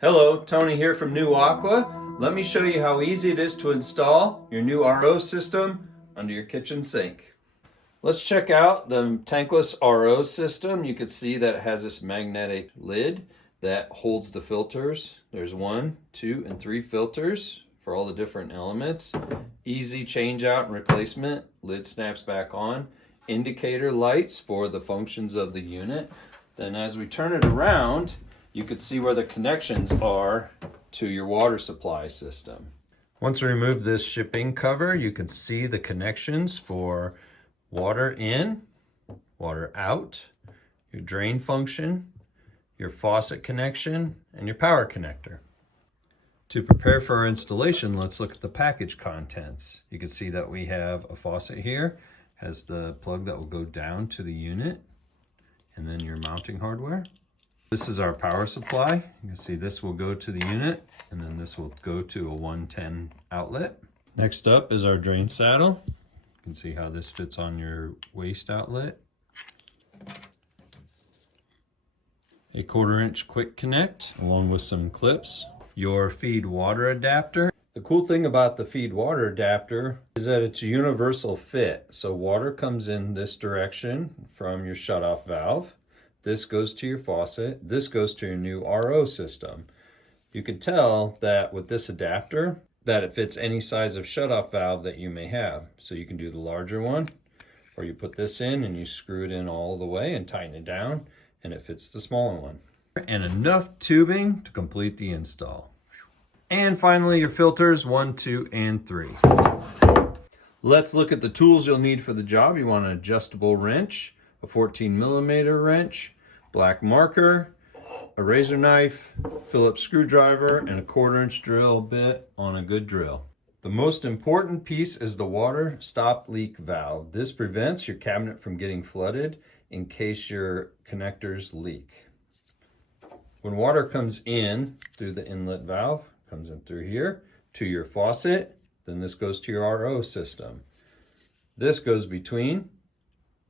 Hello, Tony here from NU Aqua. Let me show you how easy it is to install your new RO system under your kitchen sink. Let's check out the Tankless RO system. You can see that it has this magnetic lid that holds the filters. There's 1, 2, and 3 filters for all the different elements. Easy change out and replacement. Lid snaps back on. Indicator lights for the functions of the unit. Then as we turn it around, you can see where the connections are to your water supply system. Once we remove this shipping cover, you can see the connections for water in, water out, your drain function, your faucet connection, and your power connector. To prepare for our installation, let's look at the package contents. You can see that we have a faucet here, has the plug that will go down to the unit, and then your mounting hardware. This is our power supply. You can see this will go to the unit, and then this will go to a 110 outlet. Next up is our drain saddle. You can see how this fits on your waste outlet. A 1/4-inch quick connect along with some clips. Your feed water adapter. The cool thing about the feed water adapter is that it's a universal fit. So water comes in this direction from your shutoff valve. This goes to your faucet. This goes to your new RO system. You can tell that with this adapter that it fits any size of shutoff valve that you may have. So you can do the larger one, or you put this in and you screw it in all the way and tighten it down, and it fits the smaller one. And enough tubing to complete the install. And finally, your filters 1, 2, and 3. Let's look at the tools you'll need for the job. You want an adjustable wrench, a 14mm wrench, black marker, a razor knife, Phillips screwdriver, and a 1/4-inch drill bit on a good drill. The most important piece is the water stop leak valve. This prevents your cabinet from getting flooded in case your connectors leak. When water comes in through the inlet valve, comes in through here to your faucet, then this goes to your RO system. This goes between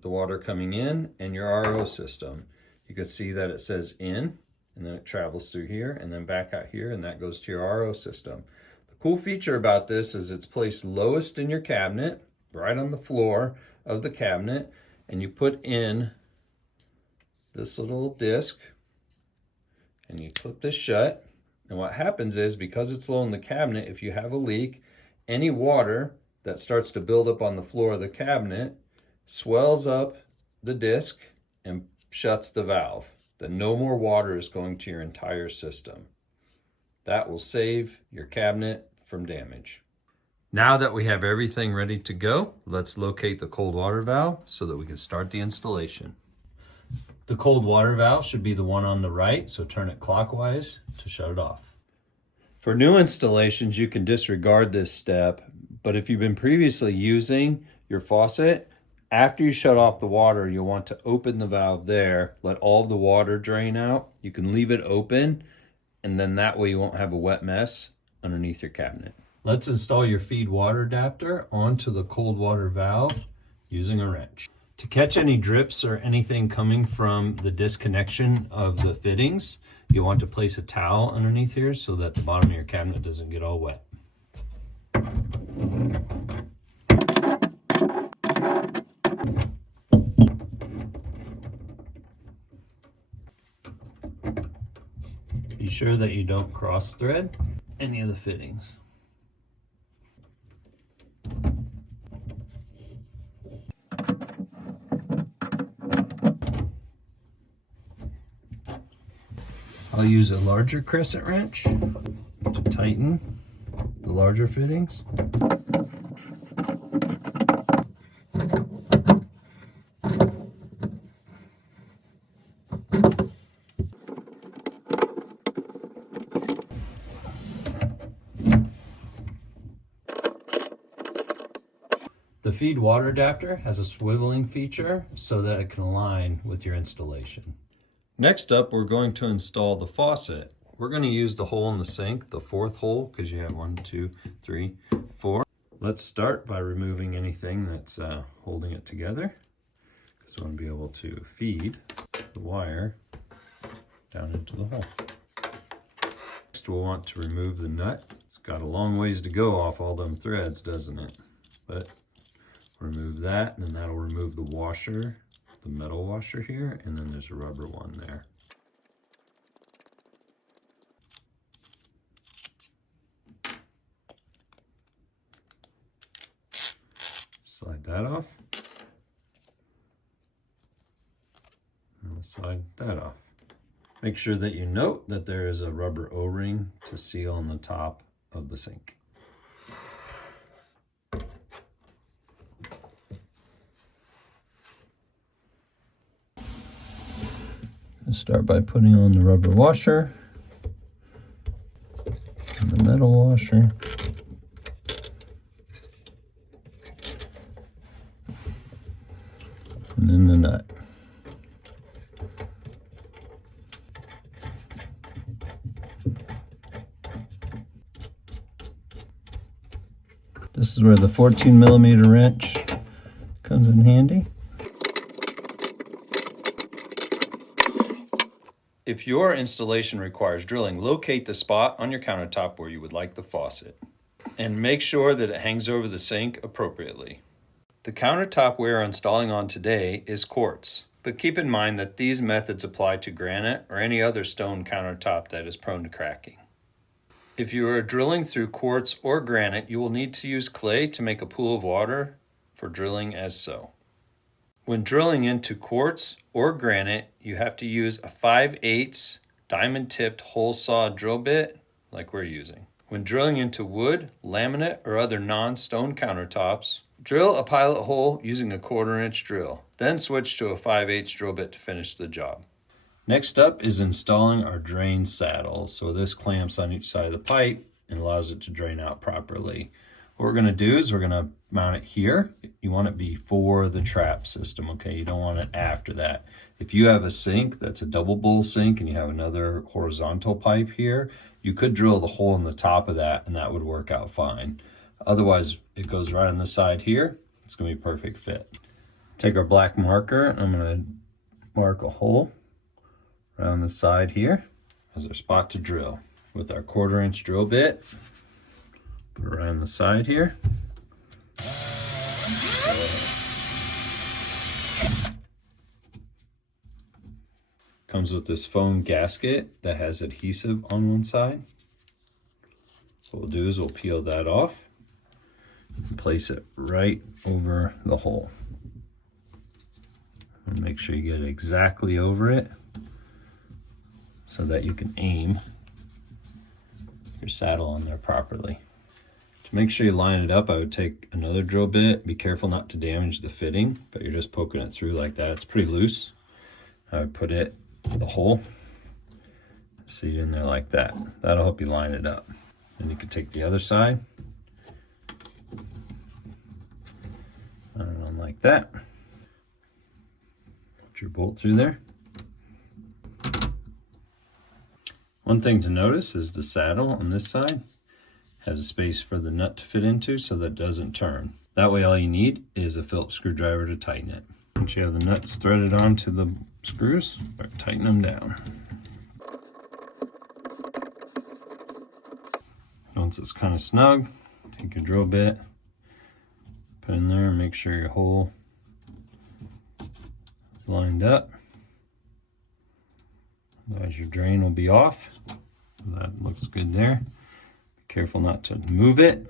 the water coming in and your RO system. You can see that it says in, and then it travels through here and then back out here, and that goes to your RO system. The cool feature about this is it's placed lowest in your cabinet, right on the floor of the cabinet, and you put in this little disc and you clip this shut. And what happens is, because it's low in the cabinet, if you have a leak, any water that starts to build up on the floor of the cabinet swells up the disc and shuts the valve. Then no more water is going to your entire system. That will save your cabinet from damage. Now that we have everything ready to go, let's locate the cold water valve so that we can start the installation. The cold water valve should be the one on the right, so turn it clockwise to shut it off. For new installations, you can disregard this step, but if you've been previously using your faucet, after you shut off the water, you'll want to open the valve there, let all the water drain out. You can leave it open, and then that way you won't have a wet mess underneath your cabinet. Let's install your feed water adapter onto the cold water valve using a wrench. To catch any drips or anything coming from the disconnection of the fittings, you want to place a towel underneath here so that the bottom of your cabinet doesn't get all wet. Be sure that you don't cross thread any of the fittings. I'll use a larger crescent wrench to tighten the larger fittings. The feed water adapter has a swiveling feature so that it can align with your installation. Next up, we're going to install the faucet. We're going to use the hole in the sink, the 4th hole, because you have 1, 2, 3, 4. Let's start by removing anything that's holding it together, because we want to be able to feed the wire down into the hole. Next, we'll want to remove the nut. It's got a long ways to go off all them threads, doesn't it? But remove that, and then that'll remove the washer, the metal washer here, and then there's a rubber one there. Slide that off. And we'll slide that off. Make sure that you note that there is a rubber O-ring to seal on the top of the sink. Start by putting on the rubber washer and the metal washer. And then the nut. This is where the 14mm wrench comes in handy. If your installation requires drilling, locate the spot on your countertop where you would like the faucet, and make sure that it hangs over the sink appropriately. The countertop we are installing on today is quartz, but keep in mind that these methods apply to granite or any other stone countertop that is prone to cracking. If you are drilling through quartz or granite, you will need to use clay to make a pool of water for drilling as so. When drilling into quartz or granite, you have to use a 5/8 diamond-tipped hole saw drill bit like we're using. When drilling into wood, laminate, or other non-stone countertops, drill a pilot hole using a 1/4-inch drill, then switch to a 5/8 drill bit to finish the job. Next up is installing our drain saddle. So this clamps on each side of the pipe and allows it to drain out properly. What we're gonna do is we're gonna mount it here. You want it before the trap system, okay? You don't want it after that. If you have a sink that's a double bowl sink and you have another horizontal pipe here, you could drill the hole in the top of that and that would work out fine. Otherwise, it goes right on the side here. It's gonna be a perfect fit. Take our black marker, and I'm gonna mark a hole around the side here as our spot to drill. With our 1/4-inch drill bit, put it right on the side here. Comes with this foam gasket that has adhesive on one side. What we'll do is we'll peel that off and place it right over the hole. And make sure you get it exactly over it so that you can aim your saddle on there properly. To make sure you line it up, I would take another drill bit. Be careful not to damage the fitting, but you're just poking it through like that. It's pretty loose. I would put it in the hole, seat in there like that. That'll help you line it up. Then you can take the other side, line it on like that. Put your bolt through there. One thing to notice is the saddle on this side has a space for the nut to fit into so that it doesn't turn. That way all you need is a Phillips screwdriver to tighten it. Once you have the nuts threaded onto the screws, start tightening them down. Once it's kind of snug, take your drill bit, put in there and make sure your hole is lined up. Otherwise your drain will be off. That looks good there. Be careful not to move it.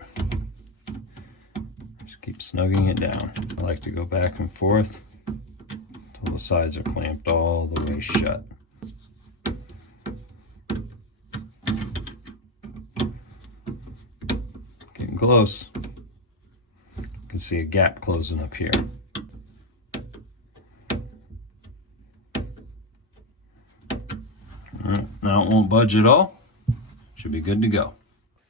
Just keep snugging it down. I like to go back and forth until the sides are clamped all the way shut. Getting close. You can see a gap closing up here. Now it won't budge at all. Should be good to go.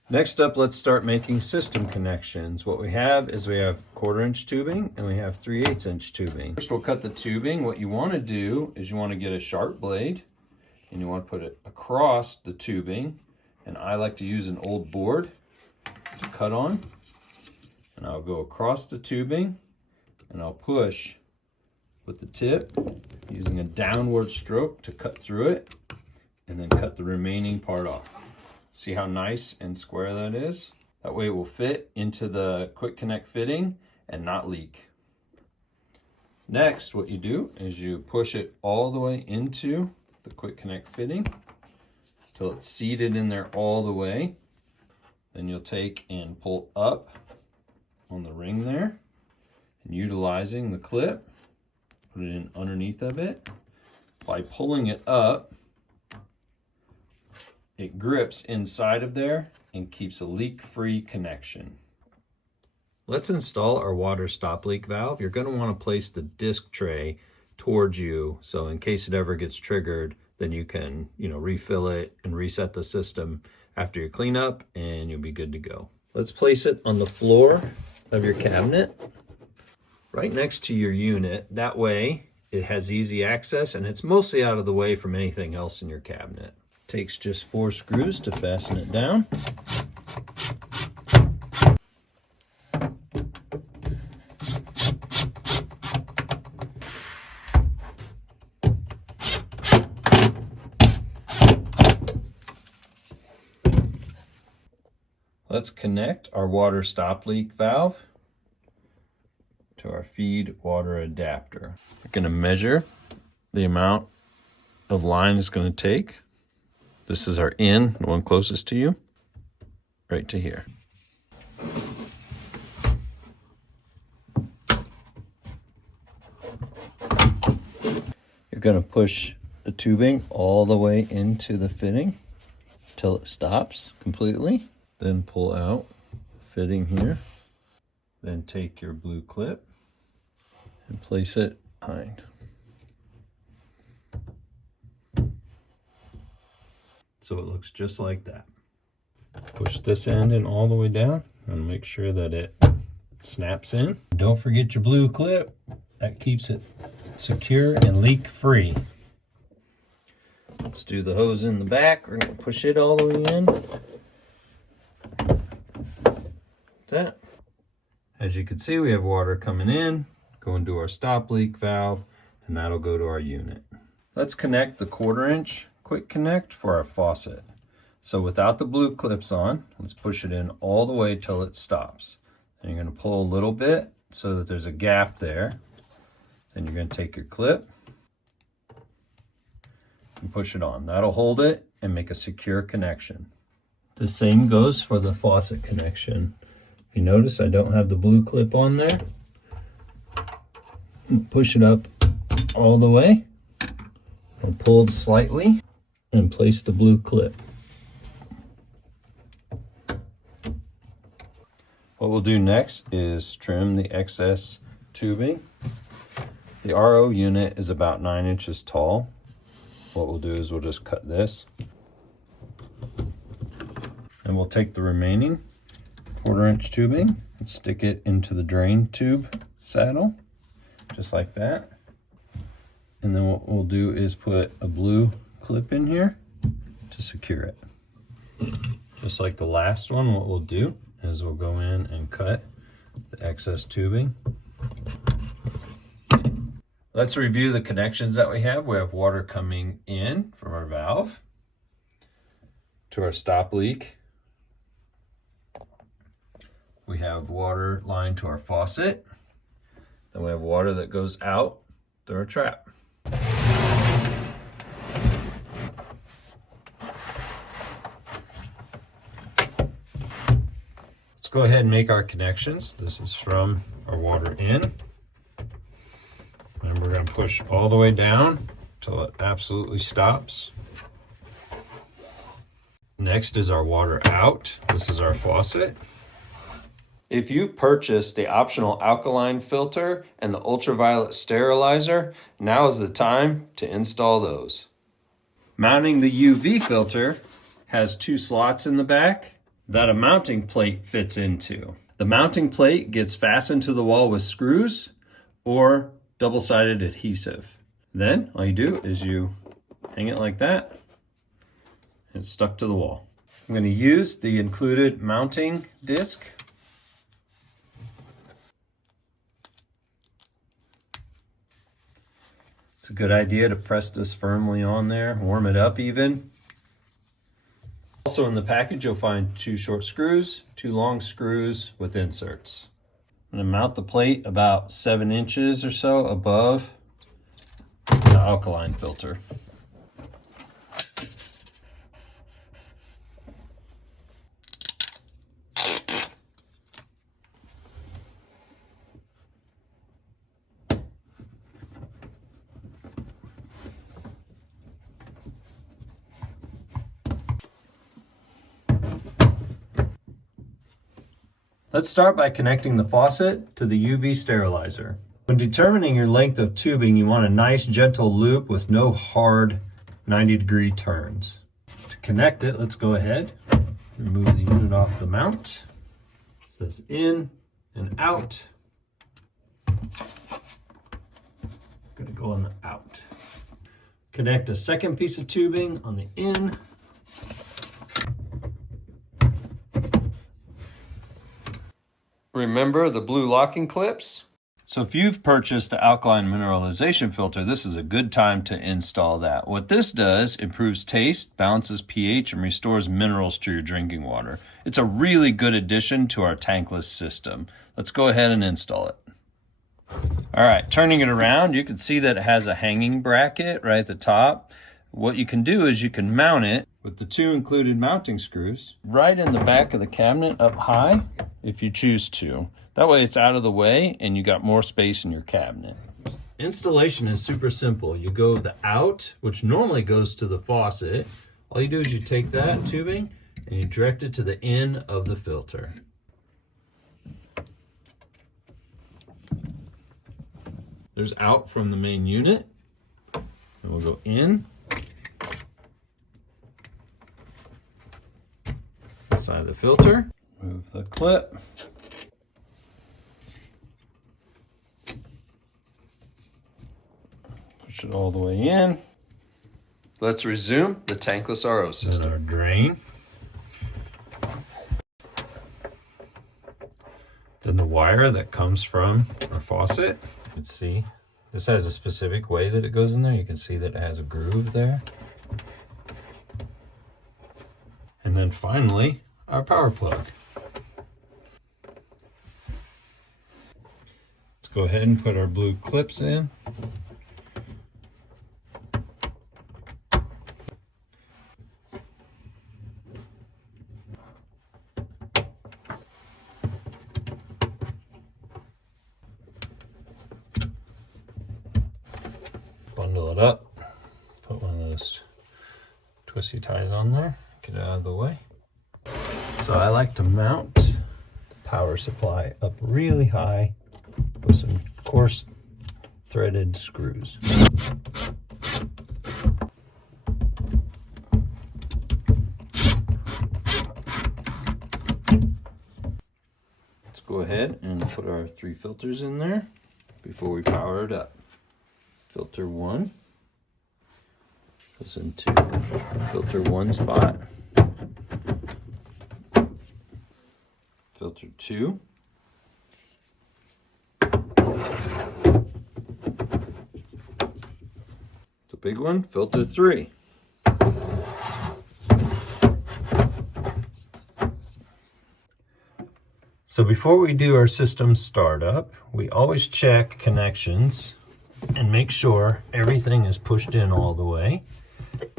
Next up, let's start making system connections. What we have is we have 1/4-inch tubing and we have 3/8-inch tubing. First, we'll cut the tubing. What you want to do is you want to get a sharp blade and you want to put it across the tubing. And I like to use an old board to cut on. And I'll go across the tubing and I'll push with the tip using a downward stroke to cut through it, and then cut the remaining part off. See how nice and square that is? That way it will fit into the quick connect fitting and not leak. Next, what you do is you push it all the way into the quick connect fitting till it's seated in there all the way. Then you'll take and pull up on the ring there, and utilizing the clip, put it in underneath of it. By pulling it up, it grips inside of there and keeps a leak-free connection. Let's install our water stop leak valve. You're going to want to place the disc tray towards you, so in case it ever gets triggered, then you can, refill it and reset the system after your cleanup, and you'll be good to go. Let's place it on the floor of your cabinet, right next to your unit. That way it has easy access and it's mostly out of the way from anything else in your cabinet. Takes just 4 screws to fasten it down. Let's connect our water stop leak valve to our feed water adapter. We're going to measure the amount of line it's going to take. This is our in, the one closest to you, right to here. You're going to push the tubing all the way into the fitting till it stops completely. Then pull out the fitting here. Then take your blue clip and place it behind. So it looks just like that. Push this end in all the way down and make sure that it snaps in. Don't forget your blue clip. That keeps it secure and leak free. Let's do the hose in the back. We're going to push it all the way in. That. As you can see, we have water coming in, going to our stop leak valve, and that'll go to our unit. Let's connect the 1/4 inch quick connect for our faucet. So without the blue clips on, let's push it in all the way till it stops. And you're going to pull a little bit so that there's a gap there. Then you're going to take your clip and push it on. That'll hold it and make a secure connection. The same goes for the faucet connection. If you notice, I don't have the blue clip on there. Push it up all the way. I'll pull it slightly and place the blue clip. What we'll do next is trim the excess tubing. The RO unit is about 9 inches tall. What we'll do is we'll just cut this. And we'll take the remaining 1/4 inch tubing and stick it into the drain tube saddle, just like that. And then what we'll do is put a blue clip in here to secure it. Just like the last one, what we'll do is we'll go in and cut the excess tubing. Let's review the connections that we have. We have water coming in from our valve to our stop leak. We have water line to our faucet. Then we have water that goes out through our trap. Let's go ahead and make our connections. This is from our water in. And we're going to push all the way down until it absolutely stops. Next is our water out. This is our faucet. If you've purchased the optional alkaline filter and the ultraviolet sterilizer, now is the time to install those. Mounting the UV filter has 2 slots in the back that a mounting plate fits into. The mounting plate gets fastened to the wall with screws or double-sided adhesive. Then all you do is you hang it like that and it's stuck to the wall. I'm going to use the included mounting disc. It's a good idea to press this firmly on there, warm it up even. Also in the package, you'll find 2 short screws, 2 long screws with inserts. I'm going to mount the plate about 7 inches or so above the alkaline filter. Let's start by connecting the faucet to the UV sterilizer. When determining your length of tubing, you want a nice gentle loop with no hard 90-degree turns. To connect it, let's go ahead, remove the unit off the mount. It says in and out. Gonna go on the out. Connect a second piece of tubing on the in. Remember the blue locking clips? So if you've purchased the alkaline mineralization filter, this is a good time to install that. What this does, improves taste, balances pH, and restores minerals to your drinking water. It's a really good addition to our tankless system. Let's go ahead and install it. All right, turning it around, you can see that it has a hanging bracket right at the top. What you can do is you can mount it with the 2 included mounting screws right in the back of the cabinet up high if you choose to. That way it's out of the way and you got more space in your cabinet. Installation is super simple. You go the out, which normally goes to the faucet. All you do is you take that tubing and you direct it to the in of the filter. There's out from the main unit. And we'll go in. Inside the filter. Move the clip. Push it all the way in. Let's resume the tankless RO system. And our drain. Then the wire that comes from our faucet. You can see this has a specific way that it goes in there. You can see that it has a groove there. And then finally, our power plug. Let's go ahead and put our blue clips in. Bundle it up. Put one of those twisty ties on there. Get it out of the way. So I like to mount the power supply up really high with some coarse threaded screws. Let's go ahead and put our 3 filters in there before we power it up. Filter 1 goes into filter 1 spot. Filter 2. The big one, filter 3. So before we do our system startup, we always check connections and make sure everything is pushed in all the way.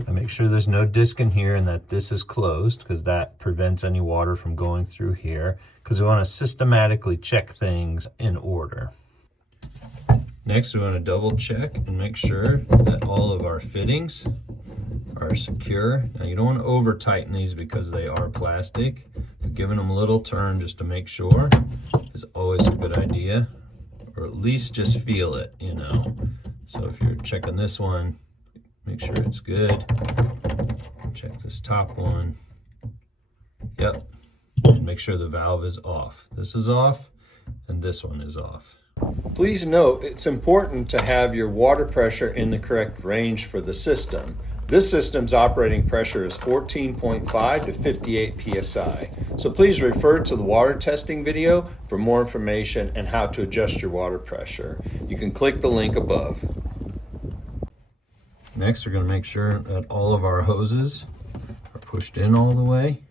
I make sure there's no disc in here and that this is closed because that prevents any water from going through here, because we want to systematically check things in order. Next, we want to double check and make sure that all of our fittings are secure. Now you don't want to over tighten these because they are plastic, but giving them a little turn just to make sure is always a good idea, or at least just feel it, you know. So if you're checking this one, make sure it's good. Check this top one. Yep. And make sure the valve is off. This is off and this one is off. Please note, it's important to have your water pressure in the correct range for the system. This system's operating pressure is 14.5 to 58 psi. So please refer to the water testing video for more information and how to adjust your water pressure. You can click the link above. Next, we're going to make sure that all of our hoses are pushed in all the way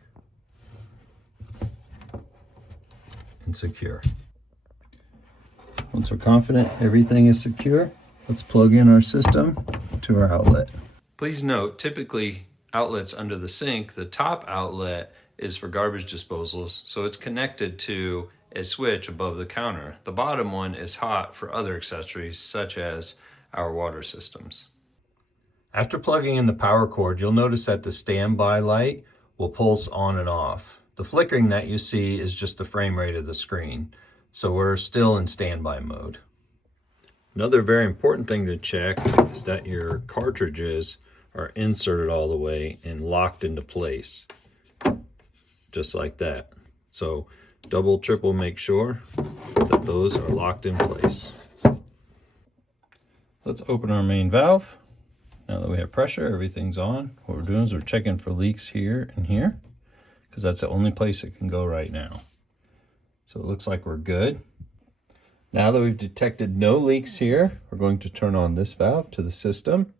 and secure. Once we're confident everything is secure, let's plug in our system to our outlet. Please note, typically outlets under the sink, the top outlet is for garbage disposals, so it's connected to a switch above the counter. The bottom one is hot for other accessories, such as our water systems. After plugging in the power cord, you'll notice that the standby light will pulse on and off. The flickering that you see is just the frame rate of the screen, so we're still in standby mode. Another very important thing to check is that your cartridges are inserted all the way and locked into place, just like that. So double, triple make sure that those are locked in place. Let's open our main valve. Now that we have pressure, everything's on. What we're doing is we're checking for leaks here and here, because that's the only place it can go right now. So it looks like we're good. Now that we've detected no leaks here, we're going to turn on this valve to the system.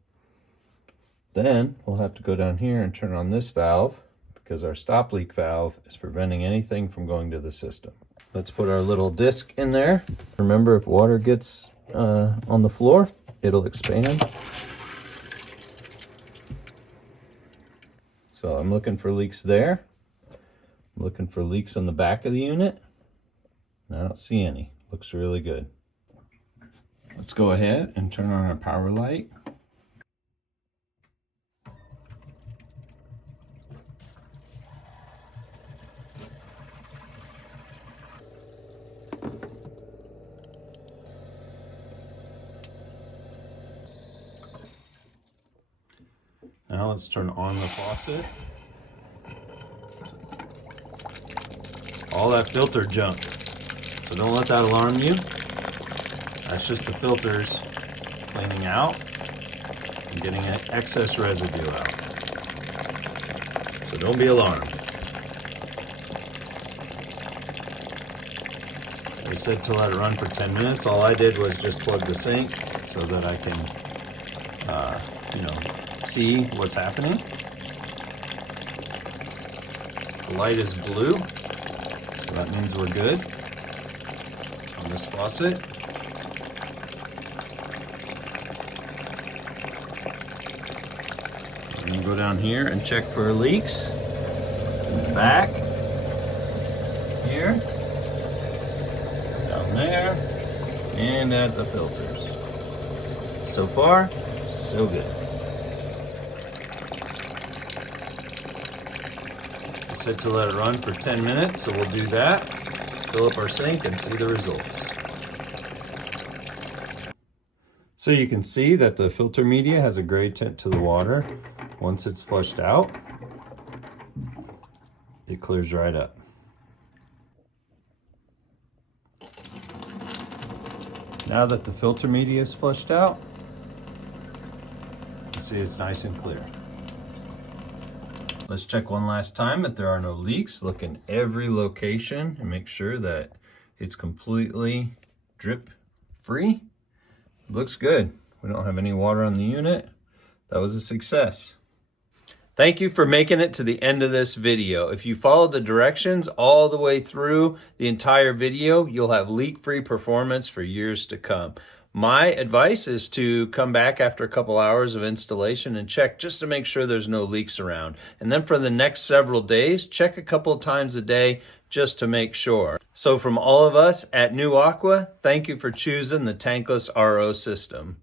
Then we'll have to go down here and turn on this valve, because our stop leak valve is preventing anything from going to the system. Let's put our little disc in there. Remember, if water gets on the floor, it'll expand. So I'm looking for leaks there. I'm looking for leaks on the back of the unit. And I don't see any. Looks really good. Let's go ahead and turn on our power light. Now let's turn on the faucet. All that filter junk. So don't let that alarm you. That's just the filters cleaning out and getting excess residue out. So don't be alarmed. I said to let it run for 10 minutes. All I did was just plug the sink so that I can, see what's happening. The light is blue, so that means we're good on this faucet. I'm going to go down here and check for leaks in the back, here, down there, and at the filters. So far, so good. I said to let it run for 10 minutes, so we'll do that. Fill up our sink and see the results. So you can see that the filter media has a gray tint to the water. Once it's flushed out, it clears right up. Now that the filter media is flushed out, you see it's nice and clear. Let's check one last time that there are no leaks. Look in every location and make sure that it's completely drip free. Looks good. We don't have any water on the unit. That was a success. Thank you for making it to the end of this video. If you follow the directions all the way through the entire video, you'll have leak-free performance for years to come. My advice is to come back after a couple hours of installation and check just to make sure there's no leaks around. And then for the next several days, check a couple of times a day just to make sure. So from all of us at NU Aqua, thank you for choosing the Tankless RO system.